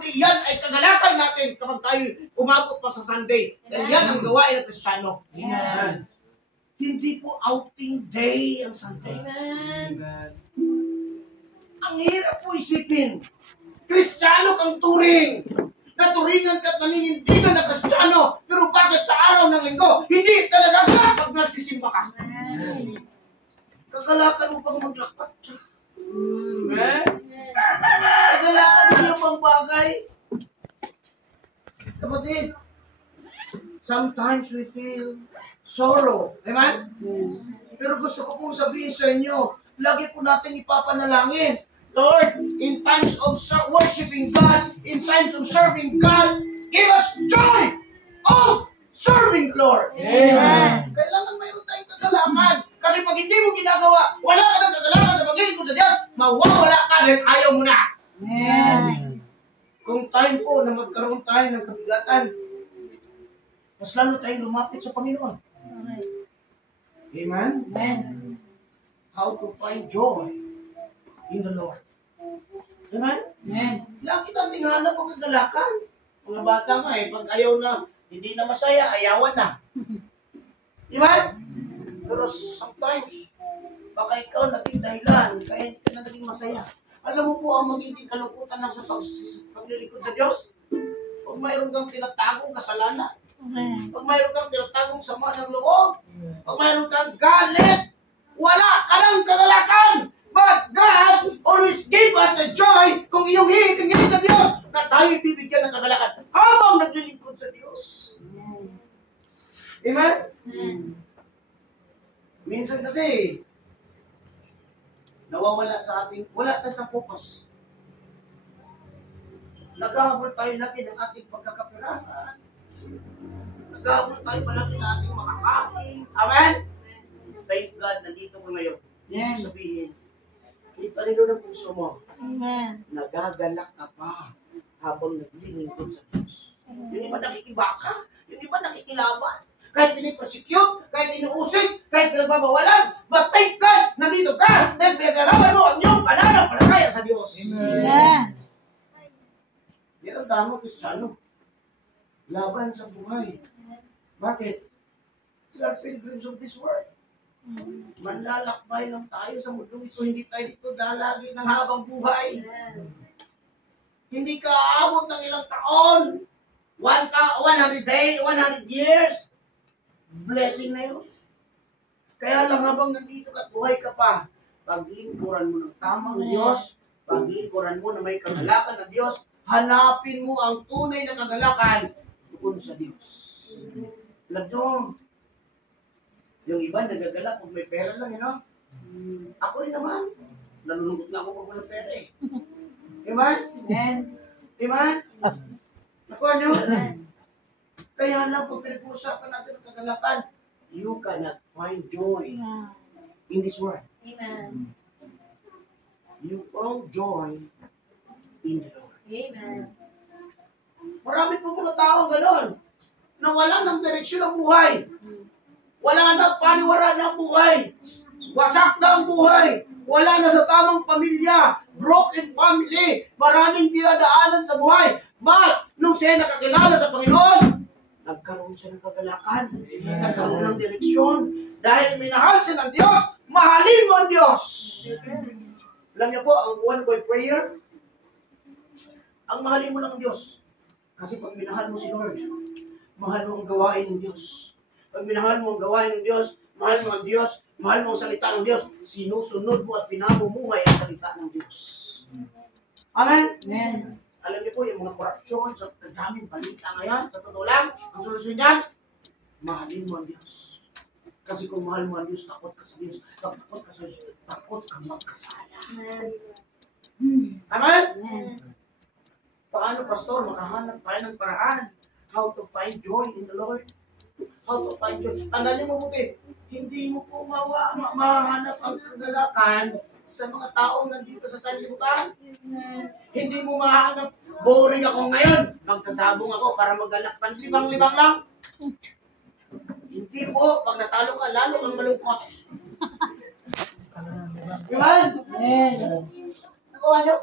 kundi yan ay kagalakan natin kapag tayo umabot pa sa Sunday. Dahil yan ang gawain ng Kristiyano. Amen. Hindi po outing day ang Sunday. Amen. Ang hirap po isipin. Kristiyano kang turing. Naturingan ka at naninindigan na Kristiyano. Pero bakit sa araw ng linggo, hindi talaga ka pag nagsisimba ka? Kagalakan mo pang maglakpat siya. Kagalakan mo yung pang bagay. Kapatid, sometimes we feel sorrow. Amen? Pero gusto ko pong sabihin sa inyo, lagi po natin ipapanalangin. Lord, in times of worshiping God, in times of serving God, give us joy of serving Lord. Amen. Kailangan mayroon tayong kagalakan. Kasi pag hindi mo ginagawa, wala ka ng kagalakan sa paglilingkod sa Diyos, mawawala ka dahil ayaw mo na. Amen. Kung time po na magkaroon tayo ng kabigatan, mas lalo tayong lumapit sa Panginoon. Amen? Amen. How to find joy in the Lord. Amen? Amen. Lagi nating hanap ang kagalakan. Mga bata nga pag ayaw na, hindi na masaya, ayawan na. Amen? Pero sometimes, baka ikaw naging dahilan, kaya hindi ka na naging masaya. Alam mo po ang magiging kalungkutan ng sa paglilingkod sa Diyos? Pag mayroon kang tinatagong kasalanan, pag mayroon kang tinatagong sama ng loob, pag mayroon kang galit, wala ka ng kagalakan. But God always gave us a joy kung iyong hihingi sa Diyos na tayo bibigyan ng kagalakan habang naglilingkod sa Diyos. Amen? Minsan kasi, nawawala sa ating, wala tayo sa focus. Naghahabol tayo natin ng ating pagkakapirahan. Naghahabol tayo palagi ng ating makakain. Amen? Thank God, nandito ko ngayon. Ibig sabihin, ipanilo ng puso mo. Amen. Nagagalak ka pa habang naglilingkod sa Diyos. Yung iba nakikibaka, yung iba nakikilaban. Kahit pinipersecute, kahit inuusig, kahit pinagbabawalan, but thank God, nandito ka, dahil pinaglalaban mo ang iyong pananampalataya sa Diyos. Amen. Yan ang tama, Kristiyano. Laban sa buhay. Bakit? We are pilgrims of this world. Manlalakbay lang tayo sa mundong ito, hindi tayo dito lalagi ng habang buhay. Hindi ka aabot ng ilang taon. 100 days, 100 years. Blessing na yun. Kaya lang habang nandito ka at buhay ka pa, paglingkuran mo ng tamang Diyos, paglingkuran mo na may kagalakan ng Diyos, hanapin mo ang tunay na kagalakan tungkol sa Diyos. Alam nyo, yung iba nagagalak kung may pera lang, Ako rin naman. Nalulungkot na ako pag walang pera Amen? Amen. Amen? Nakuha nyo? Kaya lang pag pinag-uusapan natin ang kagalakan, you cannot find joy in this world. Amen. You found joy in the Lord. Amen. Marami po mga tao gano'n na wala ng direksyon ang buhay. Wala na paniwara ng buhay. Wasak na ang buhay. Wala na sa tamang pamilya. Broken family. Maraming dinadaanan sa buhay. But, nung siya nakakilala sa Panginoon, nagkaroon siya ng kagalakan. Nagkaroon ng direksyon. Dahil minahal siya ng Diyos, mahalin mo ang Diyos. Alam niyo po, ang one boy prayer, ang mahalin mo lang ang Diyos. Kasi pag minahal mo si Lord, mahal mo ang gawain ng Diyos. Pag minahal mo ang gawain ng Diyos, mahal mo ang Diyos, mahal mo ang salita ng Diyos, sinusunod mo at pinamumuhay ang salita ng Diyos. Amen? Amen. Alam niyo po, yung mga korupsyon, sa daming balita ngayon, sa totoo lang, ang solusyon niyan, mahalin mo ang Diyos. Kasi kung mahal mo ang Diyos, takot ka sa Diyos. Takot ka sa Diyos, takot ka magkasala. Amen? Amen. Paano, Pastor, makahanap tayo ng paraan? How to find joy in the Lord? How to find joy? Tandaan niyo mabuti, hindi mo po mahanap ang kagalakan sa mga taong nandito sa sanlibutan. Hindi mo mahanap, boring ako ngayon, magsasabong ako para magalak, panlibang-libang lang. Hindi po, pag natalo ka, lalo kang malungkot. Amen? Amen. Nakuha niyo?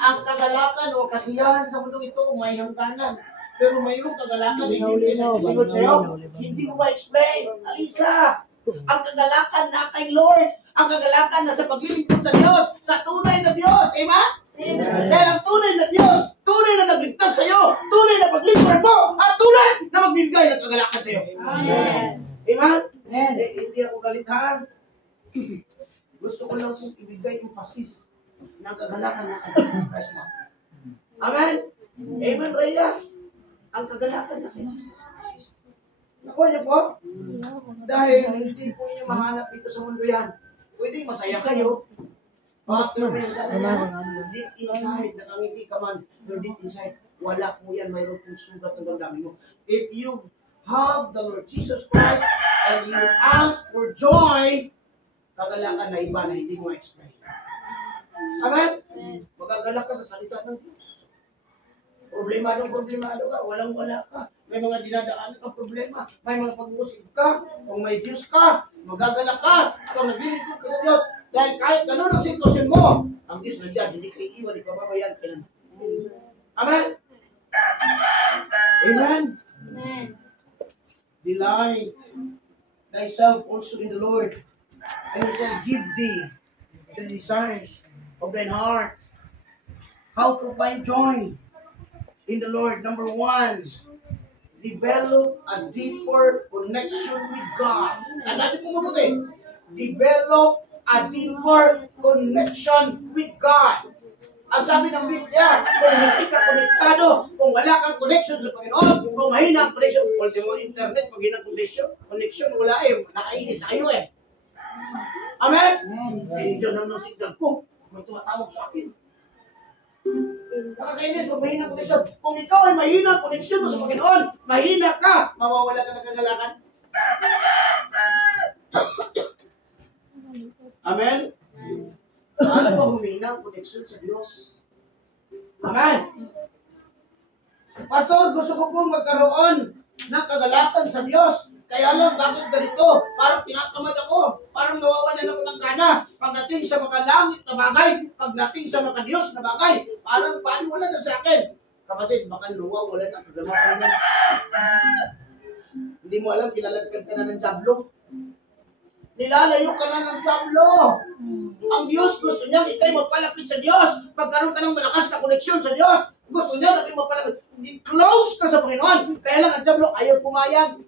Ang kagalakan o kasiyahan sa mundo ito, may hangganan. Pero mayroong kagalakan na ibibigay sa Panginoon sa'yo, hindi mo ma-explain. Alisa, ang kagalakan na kay Lord, ang kagalakan na sa paglilingkod sa Diyos, sa tunay na Diyos. Amen? Dahil ang tunay na Diyos, tunay na nagligtas sa'yo, tunay na paglingkod mo, at tunay na magbibigay ng kagalakan sa'yo. Amen. Amen? Amen. Hindi ako galit, ha? Gusto ko lang kong ibigay emphasis ng kagalakan na kay Jesus Christ na. Amen? Amen, Rhea? Ang kagalakan na kay Jesus Christ. Nakuha niyo po? Dahil hindi po niyo mahanap dito sa mundo yan. Pwede masaya kayo. Pero deep inside, nakangiti ka man, pero deep inside, wala po yan, mayroon pong sugat ng damdamin mo. If you have the Lord Jesus Christ and you ask for joy, kagalakan na iba na hindi mo explain. Amen? Magagalak ka sa salita ng Diyos. Problemado ka, walang-wala ka. May mga dinadaan kang problema. May mga pag-uusip ka. Kung may Diyos ka, magagalak ka. Kung naglilingkod ka sa Diyos, dahil kahit ganun ang sitwasyon mo, ang Diyos nandiyan, hindi kayo iwan, hindi pababayaan kailan. Amen? Amen? Amen. Delight thyself also in the Lord, and He shall give thee the desires of thine heart. How to find joy in the Lord? Number 1, develop a deeper connection with God. Tandaan niyo po mabuti. Develop a deeper connection with God. Ang sabi ng Biblia, kung hindi ka konektado, kung wala kang connection sa Panginoon, kung mahina ang connection, kung sa mga internet, pag hinang connection, wala nakainis na kayo Amen? Hindi naman ang signal ko. May tumatawag sa akin. Nakakainis, pag mahina ang connection. Kung ikaw ay mahina ang connection mo sa Panginoon, mahina ka, mawawala ka ng kagalakan. Amen? Paano ba humina ang connection sa Diyos? Amen? Pastor, gusto ko pong magkaroon ng kagalakan sa Diyos. Kaya lang, bakit ganito? Parang tinatamad ako. Parang nawawalan ako ng gana. Pagdating sa mga langit na bagay, pagdating sa mga Diyos na bagay, parang wala na sa akin. Kapatid, baka nawawalan ang kagalakan mo. Hindi mo alam, kilalagkan ka na ng jablo. Nilalayo ka na ng jablo. Ang Diyos, gusto niya ikay magpalapit sa Diyos. Magkaroon ka ng malakas na koneksyon sa Diyos. Gusto niya na ikay magpalapit. I-close ka sa Panginoon. Kaya lang ang jablo, ayaw pumayag.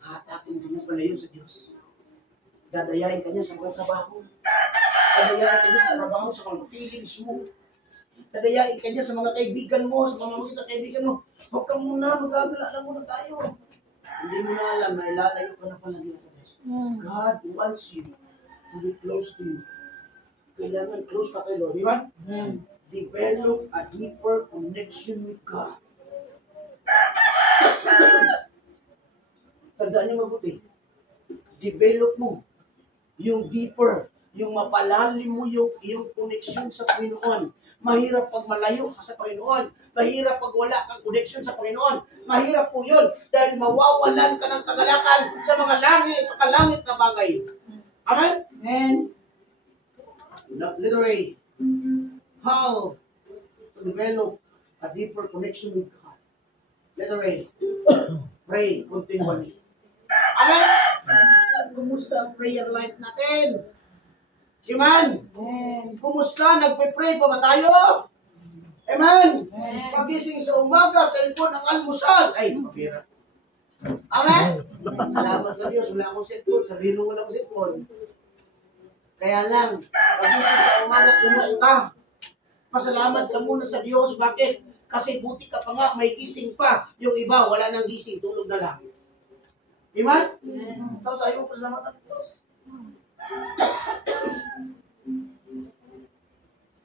Hatakin ka mo palayo sa Diyos. Dadayain ka niya sa mga trabaho. Dadayain ka niya sa trabaho, sa mga feelings mo. Dadayain ka niya sa mga kaibigan mo, sa mga kaibigan mo. Huwag ka muna, magagala lang muna tayo. Hindi mo na alam na ilalayo ka na pala nila sa Diyos. God wants you to be close to you. Kailangan close ka kay Lord. Di ba? Develop a deeper connection with God. Tandaan niyo mabuti. Develop mo yung deeper, yung mapalalim mo yung connection sa Panginoon. Mahirap pag malayo ka sa Panginoon. Mahirap pag wala kang connection sa Panginoon. Mahirap po yun dahil mawawalan ka ng kagalakan sa mga langit na bagay. Amen? Amen. Letter A. How to develop a deeper connection with God. Letter A. Pray continually. Amen? Kumusta ang prayer life natin? Amen? Kumusta? Nagpe-pray pa ba tayo? Amen? Pagising sa umaga, cellphone ang almusal. Ay, mabira. Amen? Salamat sa Diyos, wala akong cellphone. Sabihin mo wala akong cellphone. Kaya lang, pagising sa umaga, kumusta? Pasalamat ka muna sa Diyos. Bakit? Kasi buti ka pa nga, may gising pa. Yung iba, wala nang gising, tulog na lang. Amen? Tapos ayaw mo pasalamat ang Diyos.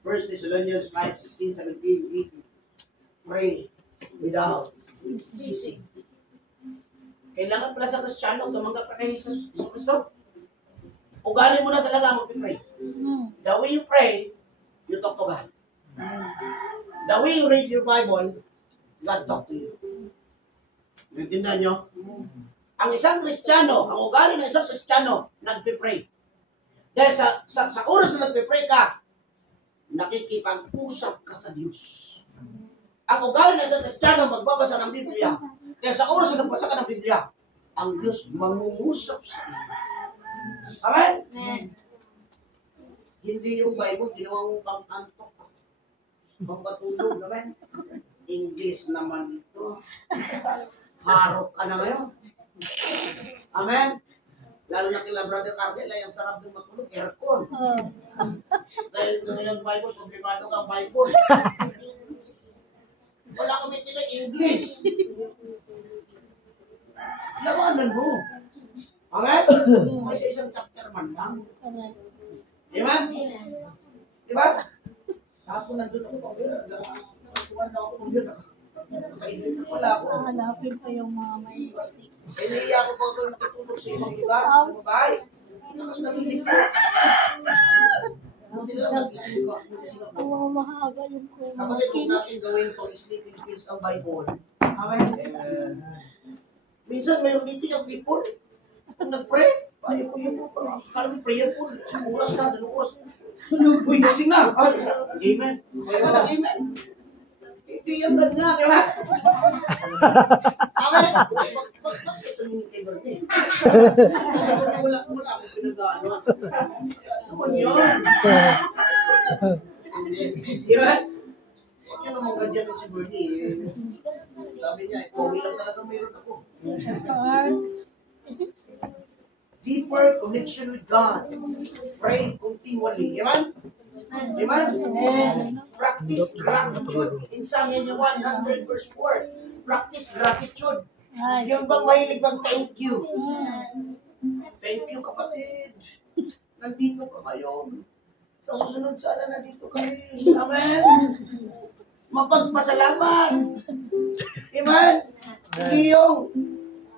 1 Thessalonians 5, 16, 17, 18. Pray without ceasing. Kailangan pala sa Kristiyano, tumanggap ka kay Jesus Kristo. Ugali mo na talaga mag-pray. The way you pray, you talk to God. The way you read your Bible, God talk to you. Naintindihan nyo? Ang isang Kristiyano, ang ugali ng isang Kristiyano, nagpe-pray. Dahil sa oras na nagpe-pray ka, nakikipag-usap ka sa Diyos. Ang ugali na sa Kristiyano, magbabasa ng Biblia. Kaya sa oras na nagbasa ka ng Biblia, ang Diyos mangungusap sa iyo. Amen? Amen. Hindi yung Bible, ginawa mong pang-antok. Pang-patulog, amen? English naman ito. Harok ka na ngayon. Amen? Lalo na kila Brother Carmela, yung sarap ng matulog, aircon. Oh. Dahil kung ilang Bible, problemado ka ang Bible. Wala kami tinag English. Lawanan mo. Amen? May sa isang chapter man lang. Amen. Diba? Amen. Diba? Tapos nandun ako, nakakuhan na ako kung yun. Nakainit na pala ako. Hanapin pa yung mga may isip. Ay, naiya ko pa ito nakitulog sa ibang lugar. Ano ba? Nakas nakilig ko. Buti na lang nagising ka. Nagising ako. Ang mga mahaba yung Kapatid, kung natin gawin itong sleeping pills ang Bible, amen? Minsan, mayroon dito yung people, kung nag-pray, ayaw ko yun po, akala mo prayer po, isang oras na, 2 oras. Uy, gising na. Amen. Kaya ka amen. Hindi yan ganyan, di ba? Amen. Ito yung favor niya. Kasi wala akong pinag-ano. Ano yun? Di ba? Huwag niya naman ganyan si Bernie. Sabi niya, pauwi lang talaga mayroon ako. Deeper connection with God. Pray continually. Amen? Amen? Practice gratitude. In Psalms 100 verse 4. Practice gratitude. Yung bang mahilig bang thank you? Thank you, kapatid. Nandito ka ngayon. Sa susunod sana nandito ka rin. Amen? Mapagpasalamat. Amen? Hindi yung,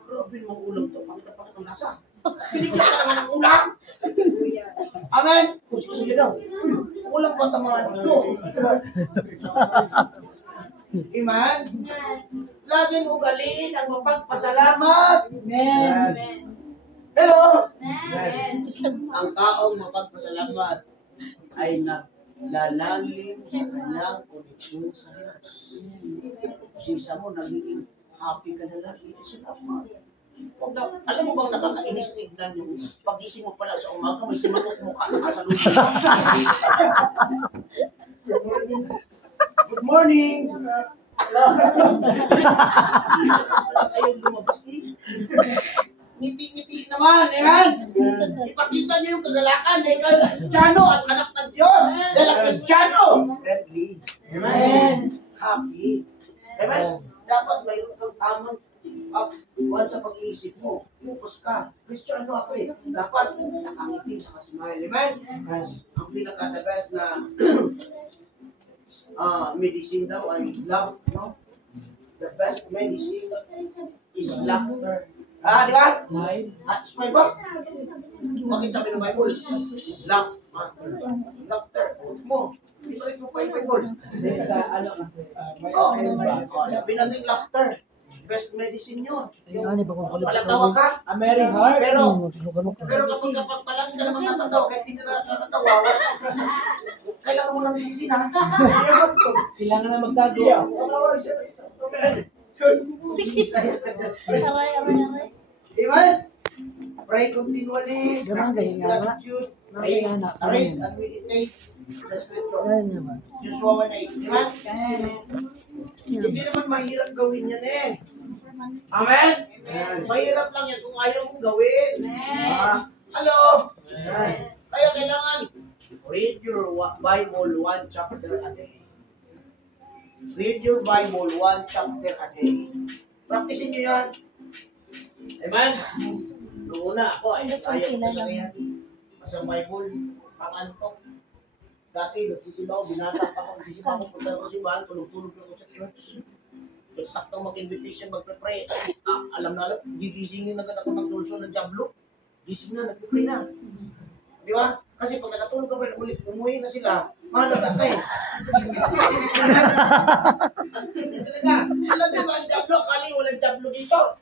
grabe mong ulam to. Pakita ng lasa. Binigla ka naman ng ulam. Amen? Kung sino yun daw. Ulam ba tamaan dito? Amen? Laging ugaliin ang mapagpasalamat. Amen. Hello? Amen. Ang taong mapagpasalamat ay naglalalim sa kanyang koneksyon sa Diyos. Kasi isa mo, nagiging happy ka na lang, salamat. Huwag na, alam mo bang nakakainis tignan yung pag-ising mo pala sa umaga, may sinukot mo ka sa lupa. Good morning! Wala kayong lumabas ni. Ngiti-ngiti naman, amen? Ipakita niyo yung kagalakan dahil kayo Kristiyano at anak ng Diyos. Dahil ang Kristiyano, friendly. Amen? Happy. Amen? Dapat mayroon kang tamang buwan sa pag-iisip mo. Focus ka. Kristiyano ako eh. Dapat nakangiti, nakasmile. Amen? Ang pinaka-the best na medicine daw ay love, no? The best medicine is laughter. Di ba? Smile. Smile ba? Bakit sabi ng Bible? Laugh. Laughter. Mo. Ito rin pa yung Bible. Sabi natin laughter. Best medicine yun. Palatawa ka. Very hard. Pero kapag palagi ka naman natatawa, kahit hindi na nakakatawa, kailangan mo ng medicine, ha? Kailangan na magtago. Tatawa siya. Sige. Aray. Amen? Pray continually. Practice gratitude. Pray and meditate the scripture. Joshua 1:8. Amen? Hindi naman mahirap gawin yan eh. Amen? Mahirap lang yan kung ayaw mong gawin. Hello? Kaya kailangan read your Bible 1 chapter a day. Read your Bible 1 chapter a day. Practicein nyo yan. Amen? Noong una ako, ayaw talaga yan. Basta Bible, pangantok. Dati, nagsisibaw, binata pa ako, nagsisibaw ako, punta ako simbahan, tulog-tulog ako sa church. Eksaktong mag-invitation, magpe-pray. Alam na alam, gigisingin agad ako ng sulso ng Diablo. Gising na, nagpe-pray na. Di ba? Kasi pag nakatulog ka pa rin, umuwi na sila, mahalaga ka eh. Hindi talaga. Alam niyo ba ang Diablo? Akala niyo walang Diablo dito.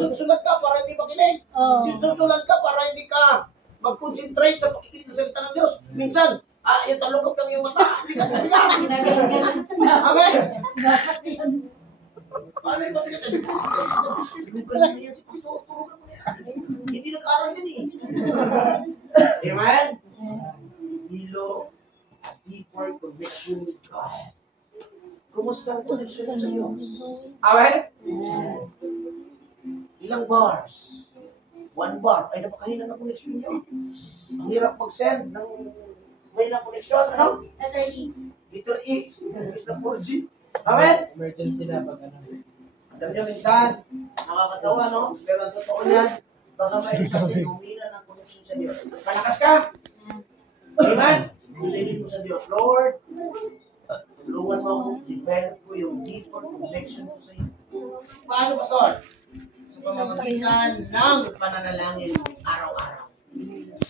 Sinusulat ka para hindi makinig. Sinusulat ka para hindi ka mag-concentrate sa pakikinig ng salita ng Diyos. Minsan, Yung talukap lang yung mata. Hindi ka. Amen. Paano yung mata? Lugan na yan. Hindi nag-aral yan eh. Amen? Hilo, a deeper connection with God. Kumusta ang connection sa Diyos? Amen? Ilang bars? 1 bar. Ay, napakahina ng connection nyo. Ang hirap mag-send ng mahina connection. Ano? Liter E. Is na 4G. Amen? Emergency na pag ano. Alam nyo minsan, nakakatawa, no? Pero ang totoo niyan, baka may sabi, humina ng connection sa Diyos. Malakas ka? Amen? Hulihin mo sa Diyos. Lord, tulungan mo ako, develop ko yung deeper connection ko sa iyo. Paano, Pastor? Sa pamamagitan ng pananalangin araw-araw.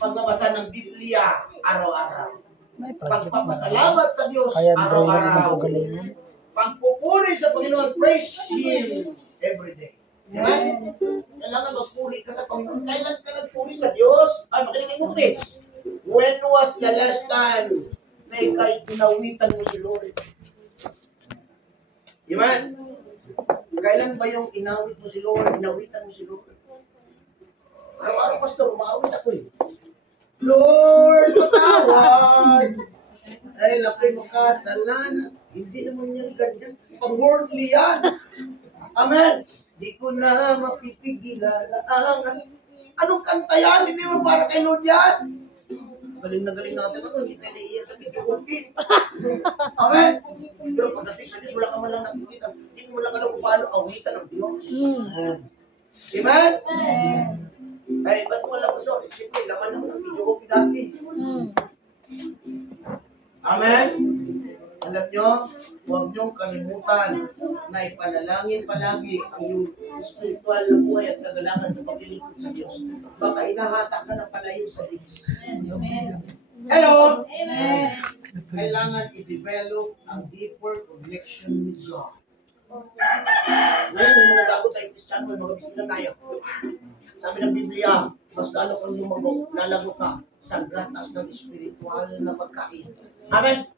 Pagbabasa ng Biblia araw-araw. Pagpapasalamat sa Diyos araw-araw. Pagpupuri sa Panginoon, praise Him every day. Amen? Kailangan magpuri ka sa Panginoon. Kailan ka nagpuri sa Diyos? Ay, makinig mo kasi. When was the last time na ikay ginawitan mo si Lord? Amen? Kailan ba yung inawit mo si Lord, inawitan mo si Lord? Araw-araw, Pastor, umaawit ako eh. Lord, patawad! Ay, laki mo kasalanan. Hindi naman yan ganyan. Pang-worldly yan. Amen? Di ko na mapipigilan. Anong kanta yan? Hindi mo para kay Lord yan. Galing na galing natin ako. Hindi tayo naiiyan sa video okay. Amen? Pero pagdating sa Diyos, wala ka man lang nakikita. Hindi mo lang alam kung paano awitan ng Diyos. Amen? Ay, ba't wala ko so? Siyempre, laman lang ng video okay dati. Amen? Alam nyo, huwag niyong kalimutan na ipanalangin palagi ang iyong spiritual na buhay at kagalakan sa paglilingkod sa Diyos. Baka inahatak ka na palayo sa Diyos. Hello? Amen. Kailangan i-develop ang deeper connection with God. Ngayon, may mga bago tayong Kristiyano, may mga bisita tayo. Sabi ng Biblia, mas lalo kang lumago, lalago ka sa gatas ng spiritual na pagkain. Amen?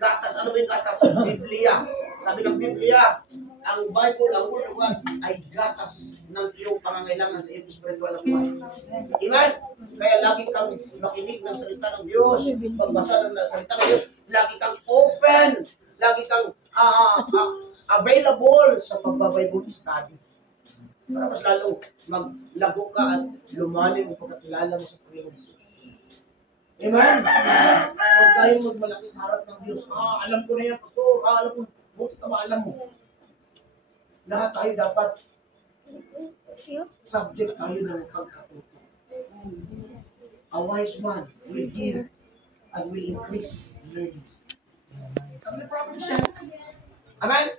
Gatas, ano ba yung gatas? Biblia. Sabi ng Biblia, ang Bible, ang Word of God, ay gatas ng iyong pangangailangan sa iyong spiritual na buhay. Amen? Kaya lagi kang makinig ng salita ng Diyos, pagbasa ng salita ng Diyos, lagi kang open, lagi kang available sa pagbabible study. Para mas lalong maglago ka at lumalim ang pagkakilala mo sa Panginoon Jesus. Amen? Huwag tayong magmalaki sa harap ng Diyos. Alam ko na yan, Pastor. Alam ko, buti ka maalam mo. Lahat tayo dapat subject tayo ng pagkatuto. A wise man will hear and will increase learning. Sabi ni Prophet siya. Amen?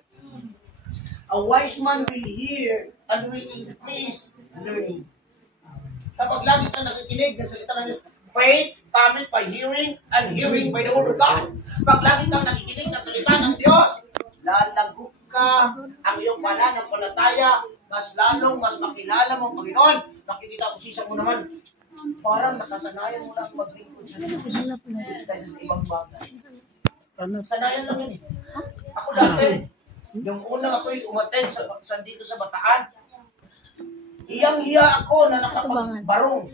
A wise man will hear and will increase learning. Kapag lagi kang nakikinig ng salita ng Diyos, faith cometh by hearing and hearing by the word of God. Pag lagi kang nakikinig ng salita ng Diyos, lalago ka ang iyong pananampalataya, mas lalong mas makilala mo ang Panginoon. Nakikita ko sisa mo naman, parang nakasanayan mo lang maglingkod sa Diyos kaysa sa ibang bagay. Sanayan lang yan eh. Ako dati, yung unang ako'y umattend sa dito sa Bataan, hiyang-hiya ako na nakapagbarong.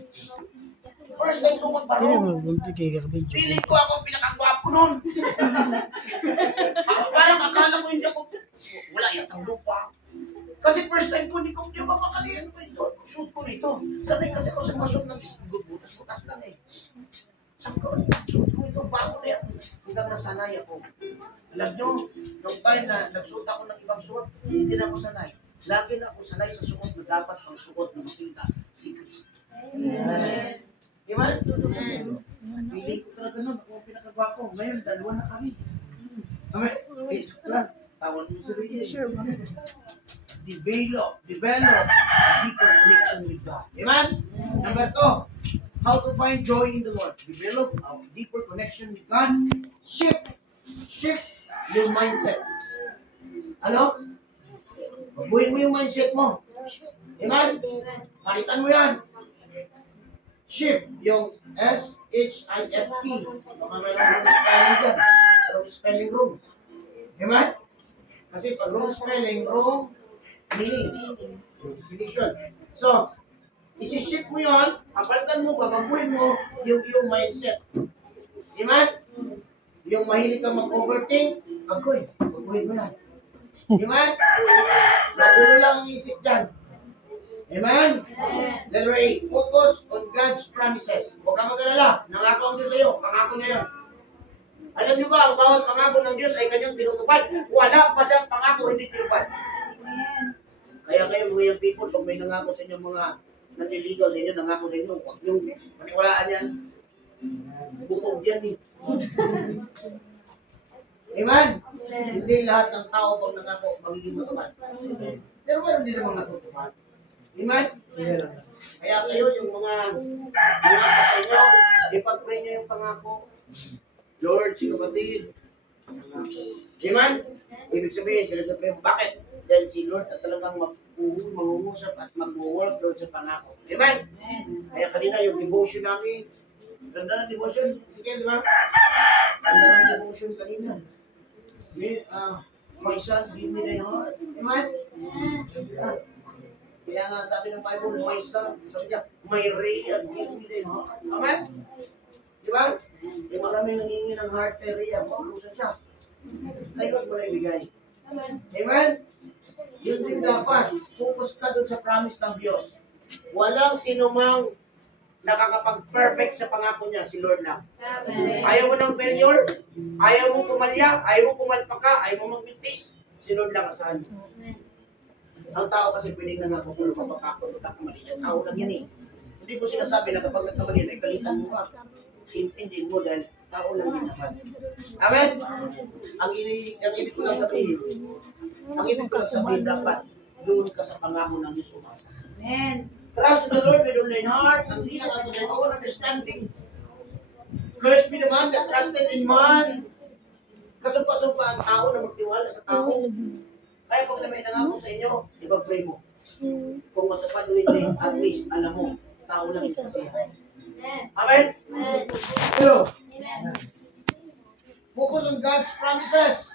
First time ko magbarong. Feeling ko ako ang pinakagwapo nun. Parang akala ko hindi ako, wala yatang lupa. Kasi first time ko, hindi ko mapakalian ko ito. Shoot ko nito. Sanay kasi ako sa masot ng butas lang eh. Sabi ko, shoot ko ito, bago na yan. Hanggang nasanay ako. Alam nyo, noong time na nagsuot ako ng ibang suot, hindi na ako sanay. Lagi na ako sanay sa suot na dapat ang suot na makita si Kristo. Amen. Amen? Pili ko talaga nun. Ako ang pinakagwapo. Ngayon, dalawa na kami. Amen? Facebook lang. Tawag mo sa rin. Develop a deeper connection with God. Amen? Number 2, how to find joy in the Lord. Develop a deeper connection with God. Shift your mindset. Ano? Baguhin mo yung mindset mo. Amen? Palitan mo yan. Shift, yung S-H-I-F-T. Baka may wrong spelling dyan. Wrong spelling wrong. Amen? Kasi pag wrong spelling, wrong meaning. Definition. So, isi-shift mo yun, kapalitan mo, babaguhin mo yung iyong mindset. Amen? Yung mahilig kang mag-overthink, baguhin mo yan. Amen? Magulo lang ang isip dyan. Amen? Letter A, focus on God's promises. Huwag kang mag-alala. Nangako ang Diyos sa'yo. Pangako na yun. Alam niyo ba, ang bawat pangako ng Diyos ay kanyang tinutupad. Wala pa siyang pangako hindi tinupad. Kaya kayo mga young people, pag may nangako sa inyo, mga nanliligaw sa inyo, nangako sa inyo, huwag niyong maniwalaan yan. Bukog yan eh. Amen? Hindi lahat ng tao pag nangako magiging matupad. Pero meron din namang natutupad. Amen? Kaya kayo, yung mga nangako sa inyo, ipag-pray niyo yung pangako. Lord, si kapatid. Amen? Ibig sabihin, pray mo. Bakit? Dahil si Lord at talagang mangungusap at mag-work doon sa pangako. Amen? Kaya kanina yung devotion namin, ganda ng devotion. Sige, di ba? Ganda ng devotion kanina. My son, give me thy heart. Amen? Kaya nga sabi ng Bible, my son, sabi niya, my Rhea, give me thy heart. Amen? Di ba? Yung maraming nangingi ng heart kay Rhea, maulusan siya. Kayo mo na ibigay. Amen? Yun din dapat. Focus ka dun sa promise ng Diyos. Walang sinumang nakakapag-perfect sa pangako niya, si Lord lang. Ayaw mo ng failure, ayaw mo pumalya, ayaw mo pumalpaka, ayaw mo magmintis, si Lord lang asahan mo. Ang tao kasi pwedeng nangako pero mapapako, magkakamali yan. Tao lang yan eh. Hindi ko sinasabi na kapag nagkamali na, ikalitan mo ka. Intindihin mo dahil tao lang din naman. Amen? Ang ibig ko lang sabihin, dapat doon ka sa pangako ng Diyos umasa. Amen. Trust in the Lord with all thine heart, ang linang ato thine own understanding. First be the man that trusted in man. Kasumpa-sumpa ang tao na magtiwala sa tao. Kaya pag na may nangako sa inyo, ipag-pray mo. Kung matupad o hindi, at least, alam mo, tao lang ito kasi. Amen? Pero, focus on God's promises.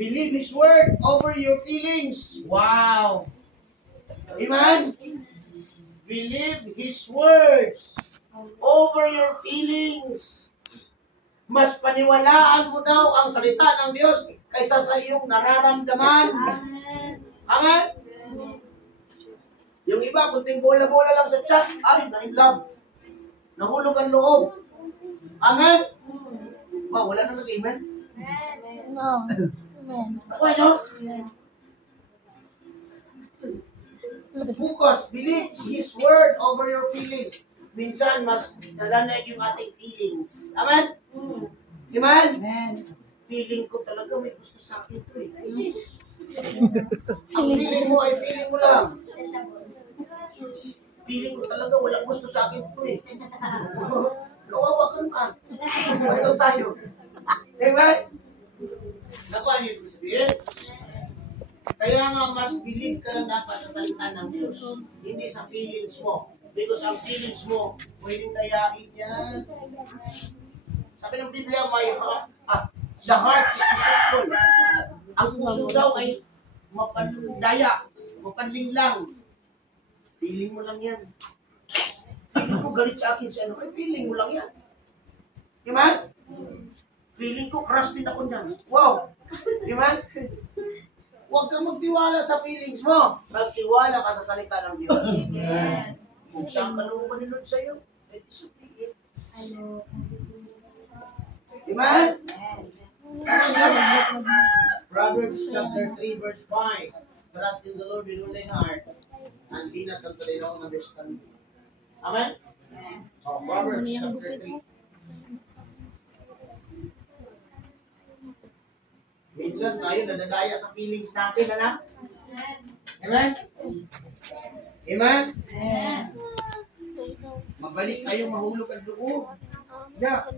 Believe His word over your feelings. Wow! Amen? Believe His words over your feelings. Mas paniwalaan mo daw ang salita ng Diyos kaysa sa iyong nararamdaman. Amen? Yung iba, kunting bola-bola lang sa chat, ay, na-in-love. Nahulog ang loob. Amen? Ba, wala na nag-amen? No. Amen. Ako, ano? Focus, believe His word over your feelings. Minsan, mas nalalag yung ating feelings. Amen? Amen? Feeling ko talaga may gusto sa akin to eh. Ang feeling mo ay feeling mo lang. Feeling ko talaga walang gusto sa akin to eh. Kawawa ka naman. Ano tayo? Amen? Naku, ano yung sabihin? Kaya nga, mas believe ka lang dapat sa salita ng Diyos. Hindi sa feelings mo. Because ang feelings mo, pwedeng dayain yan. Sabi ng Biblia, the heart is deceitful. Ang puso daw ay mapandaya, mapanlinglang. Feeling mo lang yan. Feeling ko galit sa akin si ano, ay feeling mo lang yan. Diba? Feeling ko crush din ako niyan. Wow! Diba? Huwag kang magtiwala sa feelings mo. Magtiwala ka sa salita ng Diyos. Kung saan ka nung maninod sa'yo, eh, sabihin. Amen? Proverbs chapter 3 verse 5. Trust in the Lord with all thine heart, and lean not unto thine own understanding. Amen? Oh, Proverbs chapter 3. Minsan tayo nadadaya sa feelings natin, anak. Amen? Amen? Mabalis tayo mahulog ang loob. Yeah.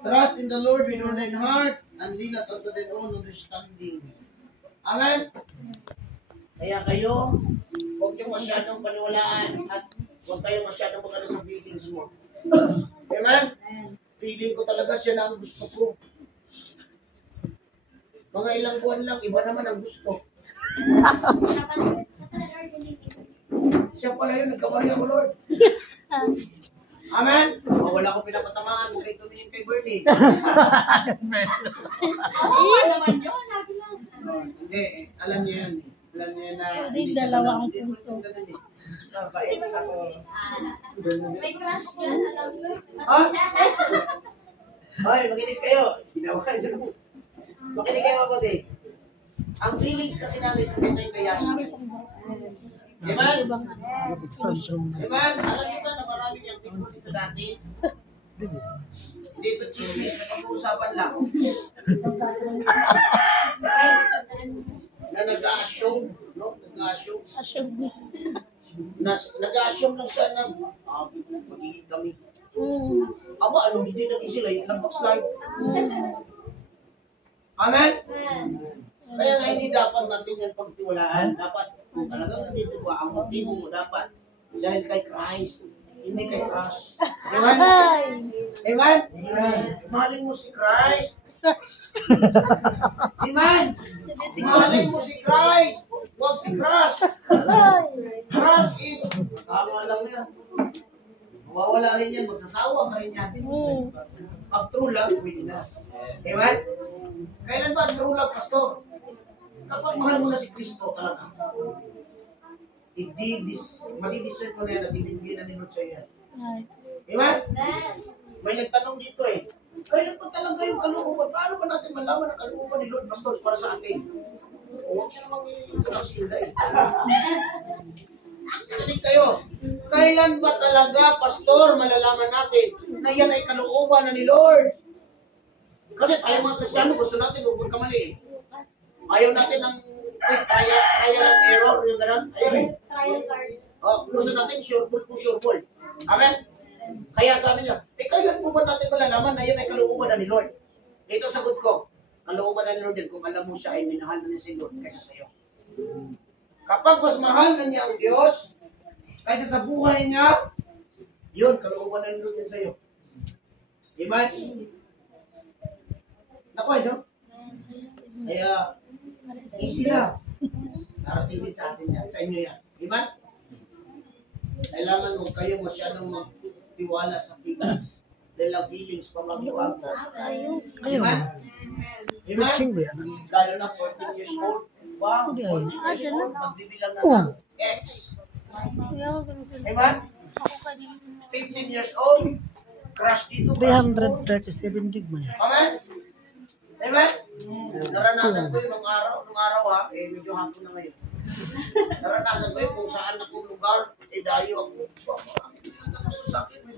Trust in the Lord with all thine heart, and lean not unto thine own understanding. Amen? Kaya kayo, huwag niyo masyadong paniwalaan at huwag kayo masyadong magano sa feelings mo. Amen? Feeling ko talaga siya na ang gusto ko. Mga ilang buwan lang, iba naman ang gusto. Siya pala yun, nagkamali ako, Lord. Amen? O, wala akong pinapatamaan. Huwag kayo tumingin kay Bernie. Hindi, alam niyo yan. Alam niyo na... Hindi, dalawa ang puso. Bait ako. May crush yan, alam mo. Ha? Hoy, makinig kayo. Makinig kayo ako din. Ang feelings kasi natin, kung ito yung kayahin. Amen? Amen? Alam niyo ba na maraming yung people dito dati? Dito chismis na pag-uusapan lang. Na nag-a-assume, no? Nag-a-assume. Nag-a-assume lang siya na magiging kami. Aba, anong hindi natin sila? Yung nag-backslide. Amen? Kaya nga hindi dapat natin yan pagtiwalaan. Dapat, kung talagang nandito ba, ang motibo mo dapat dahil kay Christ, hindi kay crush. Amen? Amen? Mahalin mo si Christ. Amen? Mahalin mo si Christ. Huwag si crush. Crush is, alam mo yan. Mawawala rin yan, magsasawa ka rin yan. Pag true love, pwede na. Amen? Kailan ba true love, pastor? Kapag mahal mo na si Kristo talaga, madi-discern mo na yan at ibibigay na ni Lord sa yan. Amen? May nagtanong dito eh, kailan pa talaga yung kalooban? Paano ba natin malaman ang kalooban ni Lord, pastor, para sa atin? Huwag niya namang itasinda eh. Nakinig kayo, kailan ba talaga, pastor, malalaman natin na yan ay kalooban na ni Lord? Kasi tayo mga Kristiyano, gusto natin huwag kamali eh. Ayaw natin ng trial and error, yung gano'n. Ayaw eh. Trial card. Gusto natin sure full. Amen? Kaya sabi niya, kailan po ba natin malalaman na yan ay kalooban na ni Lord? Ito sagot ko, kalooban na ni Lord yan kung alam mo siya ay minahal na niya si Lord kaysa sa iyo. Kapag mas mahal na niya ang Diyos kaysa sa buhay niya, yun, kalooban na ni Lord yan sa iyo. Amen? Nakuha nyo? Kaya, easy lang. Narating din sa atin yan. Sa inyo yan. Amen? Kailangan mo kayo masyadong magtiwala sa feelings. Dahil ang feelings pamagbago. Amen? Amen? Lalo na 14 years old. Wow, 14 years old. Nagbibilang na ng X. Amen? 15 years old. Crush dito. 337 gig man. Amen? Amen? Naranasan ko yung nung araw ha, medyo hapon na ngayon. Naranasan ko yung kung saan akong lugar, dayo ako. Sakit.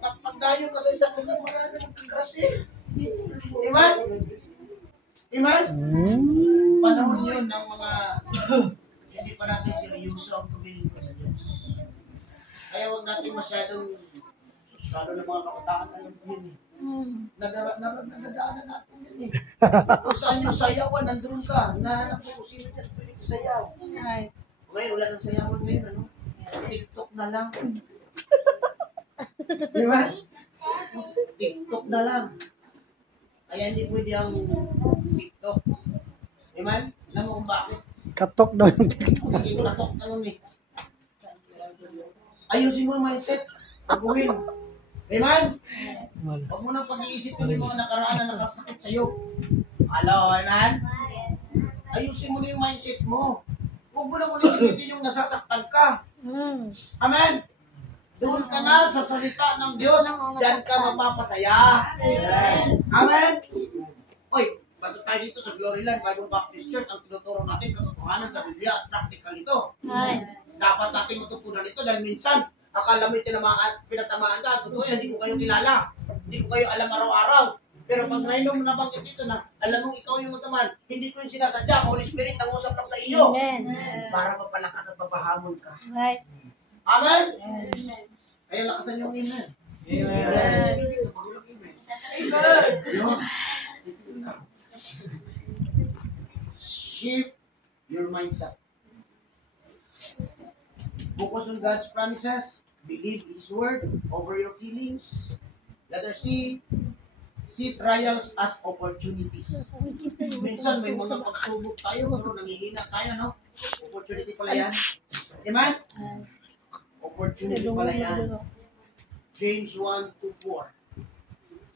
Pag-dayo ka sa isang lugar, marami ng crush eh. Amen? Amen? Panahon yun ng mga hindi pa natin seryoso ang pagbiling ko sa Diyos. Kaya huwag natin masyadong lalo ng mga kabataan, alam ko yun eh. Nadadaanan natin yun eh. Kung saan yung sayawan, nandun ka. Nahanap mo kung sino dyan pwede kasayaw. Okay, wala nang sayawan ngayon, ano? TikTok na lang. Di ba? TikTok na lang. Kaya hindi pwede ang TikTok. Amen? Alam mo kung bakit? Katok daw yung TikTok. Hindi ko katok na lang eh. Ayusin mo ang mindset. Pagbuhin. Amen? Huwag mo nang pag-iisipin yung mga nakaraan na nakasakit sa'yo. Hello, amen? Ayusin mo na yung mindset mo. Huwag mo nang ulitin yung nasasaktan ka. Amen? Doon ka na sa salita ng Diyos, diyan ka mapapasaya. Amen? Oy, basta tayo dito sa Gloryland Bible Baptist Church, ang tinuturo natin katotohanan sa Biblia at practical ito. Dapat natin matutunan ito dahil minsan, akala mo pinatamaan ka, totoo yan, hindi ko kayo kilala. Hindi ko kayo alam araw-araw. Pero pag ngayon mo nabanggit ito na, alam mong ikaw yung mataman, hindi ko yung sinasadya, Holy Spirit ang usap lang sa iyo. Amen. Para mapalakas at mapahamon ka. Right. Amen? Kaya lakasan yung amen. Amen. Amen. Amen. Shift your mindset. Focus on God's promises. Believe His word over your feelings. Letter C, see trials as opportunities. Minsan may mga pagsubok tayo, pero nangihina tayo, no? Opportunity pala yan. Amen? Opportunity pala yan. James 1:4.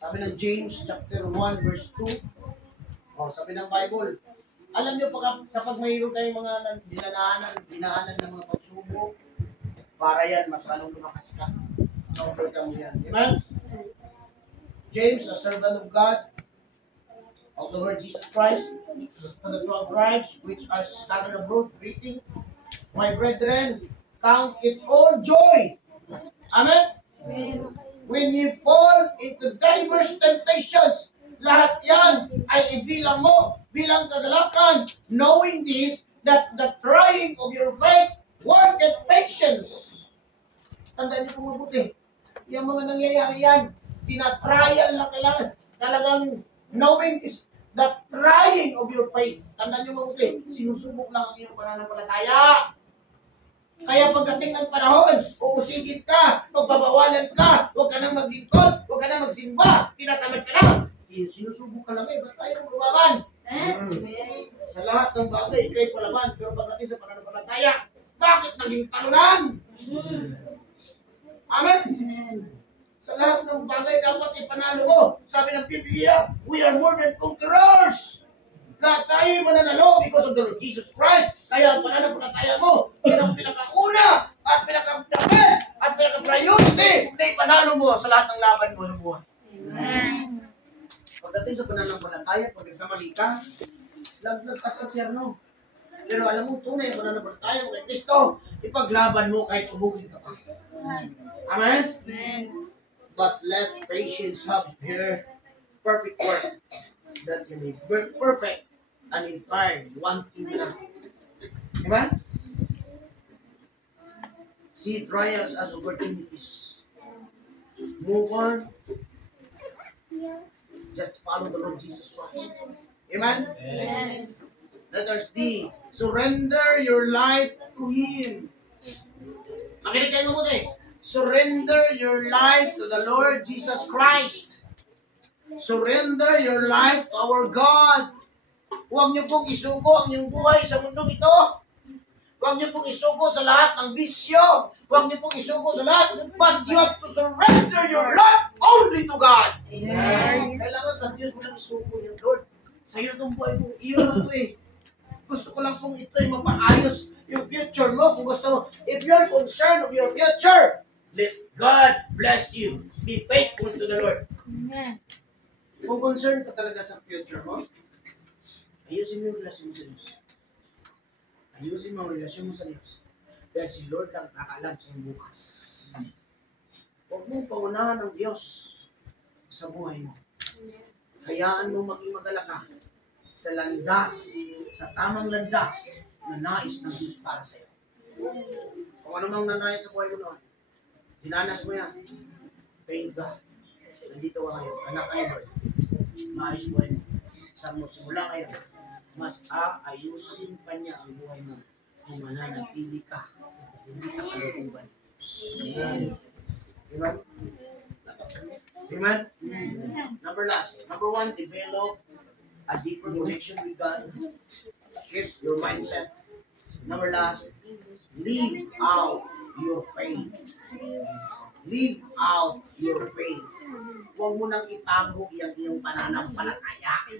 Sabi ng James chapter 1 verse 2. Sabi ng Bible, alam niyo kapag mayroon kayong mga dinaanan ng mga pagsubok, para yan, mas lalong lumakas ka. Overcome mo yan. Amen? James, a servant of God, of the Lord Jesus Christ, to the 12 tribes which are scattered abroad, greeting, my brethren, count it all joy. Amen? When you fall into diverse temptations, lahat yan ay ibilang mo bilang kagalakan, knowing this, that the trying of your faith worketh patience. Tandaan niyo kung mabuti. Yung mga nangyayari yan, tinatrial lang kailangan. Talagang knowing is the trying of your faith. Tandaan niyo mabuti. Sinusubok lang ang iyong pananampalataya. Kaya pagdating ng panahon, uusigin ka, magbabawalan ka, huwag ka nang maglingkod, huwag ka nang magsimba, tinatamad ka lang. Sinusubok ka lang ba't tayo lumaban? Sa lahat ng bagay, ikay palaban, pero pagdating sa pananampalataya, bakit naging talunan? Amen? Sa lahat ng bagay, dapat ipanalo mo. Sabi ng Biblia, we are more than conquerors. Lahat tayo mananalo because of the Lord Jesus Christ. Kaya ang pananampalataya mo, yun ang pinakauna at pinaka-best at pinaka-priority na ipanalo mo sa lahat ng laban mo sa buhay. Amen. Pagdating sa pananampalataya, pag nagkamali ka, laglag ka sa impyerno. Pero alam mo, tunay ang pananampalataya mo kay Kristo, ipaglaban mo kahit subukin ka pa. Amen? Amen. But let patience have her perfect work, that you may be perfect and entire, wanting na. Amen? See trials as opportunities. Move on. Just follow the Lord Jesus Christ. Amen? Amen. Letters D. Surrender your life to Him. Makinig kayo mabuti. Surrender your life to the Lord Jesus Christ. Surrender your life to our God. Huwag niyo pong isuko ang inyong buhay sa mundong ito. Huwag niyo pong isuko sa lahat ng bisyo. Huwag niyo pong isuko sa lahat. But you have to surrender your life only to God. Amen. Kailangan sa Diyos mo lang isuko yung Lord. Sa iyo itong buhay mo. Iyo na ito eh. Gusto ko lang pong ito ay mapaayos yung future mo. Kung gusto mo, if you're concerned of your future, let God bless you. Be faithful to the Lord. Amen. Kung concerned ka talaga sa future mo, ayusin mo yung relasyon mo sa Diyos. Ayusin mo ang relasyon mo sa Diyos. Dahil si Lord lang nakaalam sa iyong bukas. Huwag mong paunahan ng Diyos sa buhay mo. Hayaan mo maging madala ka sa landas, sa tamang landas na nais ng Diyos para sa iyo. Kung ano mang nanayos sa buhay mo noon, dinanas mo yan. Thank God. Nandito ka ngayon. Anak kayo, Lord. Maayos buhay mo. Saan mo simula ngayon, mas aayusin pa niya ang buhay mo kung mananatili ka hindi sa kalooban. Amen. Amen? Amen? Number 1, develop a deeper connection with God. Shift your mindset. Number last, live out your faith. Live out your faith. Huwag mo nang itago yung iyong pananampalataya.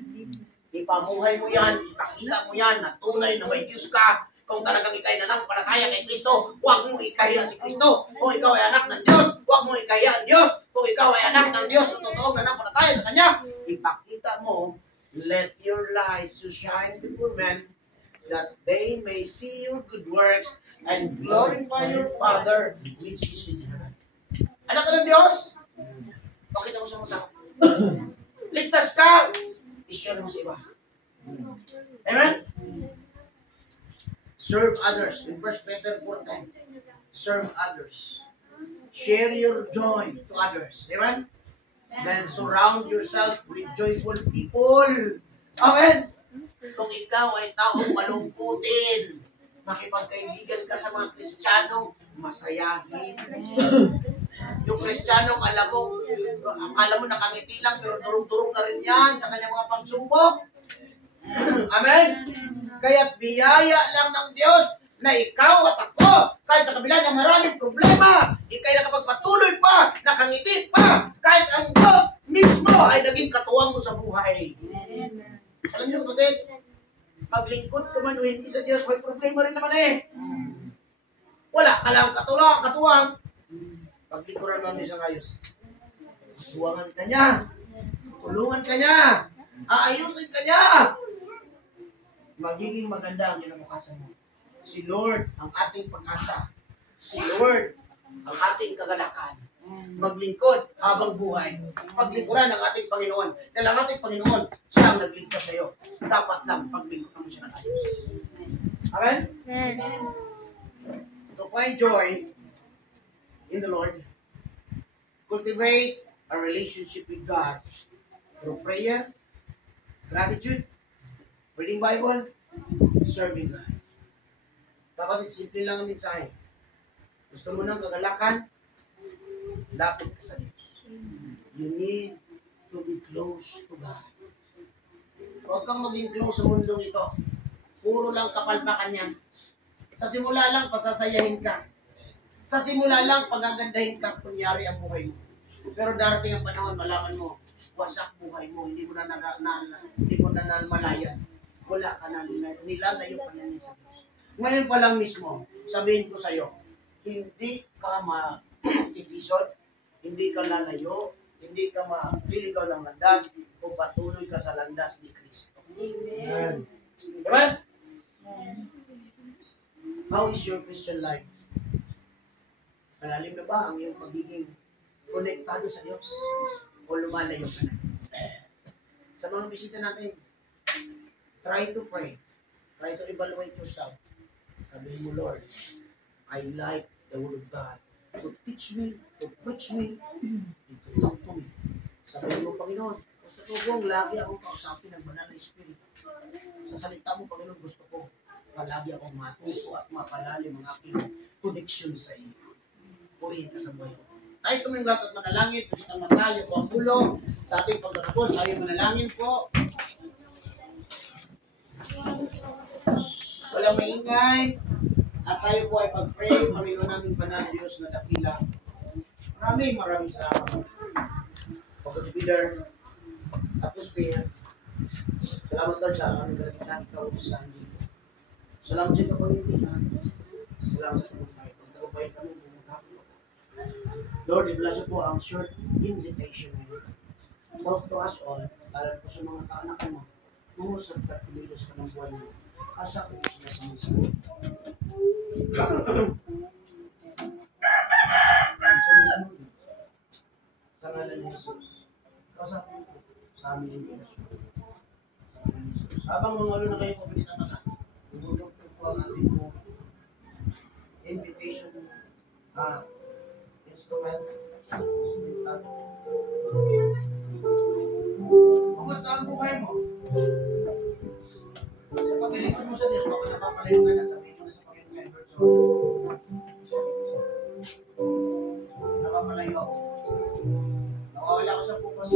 Ipamuhay mo yan, ipakita mo yan na tunay na may Diyos ka. Kung talagang ikay nanampalataya kay Kristo, huwag mo ikahiya si Kristo. Kung ikaw ay anak ng Diyos, huwag mo ikahiya ang Diyos. Kung ikaw ay anak ng Diyos, sa totoong nanampalataya sa Kanya, ipakita mo, let your light so shine before men, that they may see your good works and glorify your Father which is in heaven. Anak ka ng Diyos? Pakita mo sa mga tao. Ligtas ka, i-share mo sa iba. Amen? Serve others. In 1 Peter 4:10, serve others. Share your joy to others. Amen? Then surround yourself with joyful people. Amen? Kung ikaw ay taong malungkutin, makipagkaibigan ka sa mga Kristiyanong masayahin. Yung Kristiyanong, akala mo nakangiti lang, pero durog-durog na rin yan sa kanyang mga pagsubok. Amen? Kaya't biyaya lang ng Diyos na ikaw at ako, kahit sa kabila ng maraming problema, ikay nakapagpatuloy pa, nakangiti pa, kahit ang Diyos mismo ay naging katuwang mo sa buhay. Alam niyo, kapatid, maglingkod ka man o hindi sa Diyos, may problema rin naman eh. Wala ka lang katuwang, paglingkuran mo sa ayos. Tuwangan ka niya, tulungan ka niya, aayusin ka niya. Magiging maganda ang kinabukasan mo. Si Lord ang ating pag-asa. Si Lord ang ating kagalakan. Maglingkod habang buhay. Paglingkuran ng ating Panginoon. Dahil ang ating Panginoon, siya ang naglingkod sa iyo. Dapat lang paglingkod mo siya ng ayos. Amen? To find joy in the Lord, cultivate a relationship with God through prayer, gratitude, reading Bible, serving God. Kapatid, simple lang ang mensahe. Gusto mo ng kagalakan? Lapit ka sa Diyos. You need to be close to God. Huwag kang maging close sa mundong ito. Puro lang kapalpakan yan. Sa simula lang, pasasayahin ka. Sa simula lang, pagagandahin ka, kunyari ang buhay mo. Pero darating ang panahon, malaman mo, wasak buhay mo, hindi mo na namalayan. Wala ka na, nilalayo ka na sa Diyos. Ngayon pa lang mismo, sabihin ko sa iyo, hindi ka matipisod, hindi ka lalayo, hindi ka maliligaw ng landas, kung patuloy ka sa landas ni Kristo. Amen. Amen? How is your Christian life? Malalim na ba ang iyong pagiging konektado sa Diyos? O lumalayo ka na? Sa mga bisita natin, try to pray. Try to evaluate yourself. Sabihin mo, Lord, I like the Word of God to teach me, to preach me, and to talk to me. Sabihin mo, Panginoon, sa tugong, lagi akong kausapin ng banal na Espiritu. Sa salita mo, Panginoon, gusto ko, palagi akong matuto at mapalalim ang aking connection sa iyo. Purihin ka sa buhay ko. Tayo tuminggat at manalangin, kita man tayo po ang tulong. Sa ating pagtatapos, tayo manalangin po. Walang maingay. At tayo po ay pag-pray, Panginoon namin banal Diyos na dakila. Maraming salamat. Pag-consider, atmosphere. Salamat Lord sa aming karakitan, ikaw sa amin. Salamat sa kapangitinan. Salamat sa pagkain. Pagkakabay kami, Lord, i-bless po ang short invitation ngayon. Talk to us all, para po sa mga kaanak mo, mungusap at kumilos ka ng buhay mo. Asa ko sila sa mga sagot. Sa ngalan ni Jesus, kasap mo sa aming invitation. Habang mga na kayo, kapilitan na ka, umulog po ang ating mo invitation instrument. Kumusta ang buhay mo? Sa paglilingkod mo sa Diyos, baka napapalayo ka na, sabihin mo na sa Panginoon ngayon, Lord, sorry. Napapalayo ako. Nawawala ko sa focus.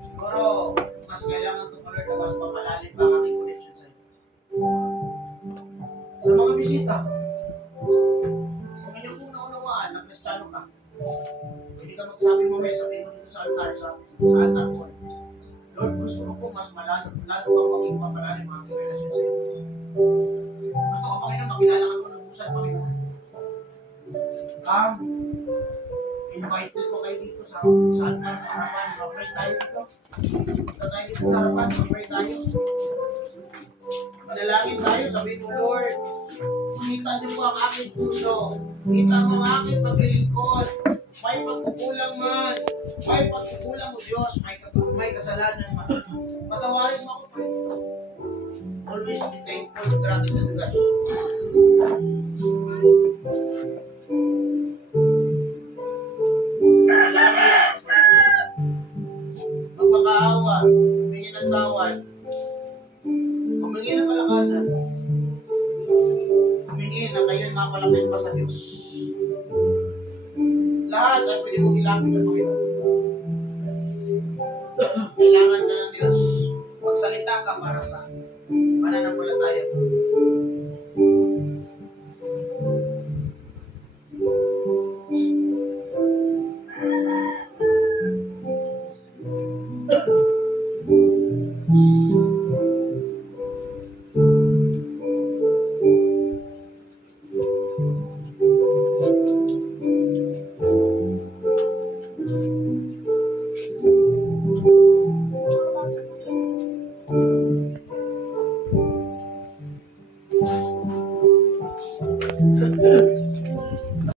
Siguro, mas kailangan ko sa Lord na mas papalalim pa ang aking connection sa iyo. Sa mga bisita, kung inyo kong naunawaan, nag-Kristiyano ka, hindi ka magsabi mo, may sabihin mo dito sa altar, sa altar po. Lord, gusto ko po mas lalo pang maging mapalalim ang aking relasyon sa iyo. Gusto ko, Panginoon, makilala ka mo ng pusan, Panginoon. Come, invited ko kayo dito sa altar, sa harapan, mag-pray tayo dito. Punta tayo dito sa harapan, mag-pray tayo. Manalangin tayo, sabihin mo, Lord, kita niyo po ang aking puso. Kita mo ang aking paglilingkod. May pagkukulang man. May pagkukulang mo, Diyos. May kasalanan man. Patawarin mo ako, Panginoon. Always be thankful and gratitude to God. Manalangin. Magmakaawa. Bigyan ng tawad. malapit pa sa Diyos. Lahat ay pwede mong ilapit sa Panginoon. Kailangan ka ng Diyos. Magsalita ka para sa mananampalataya mo.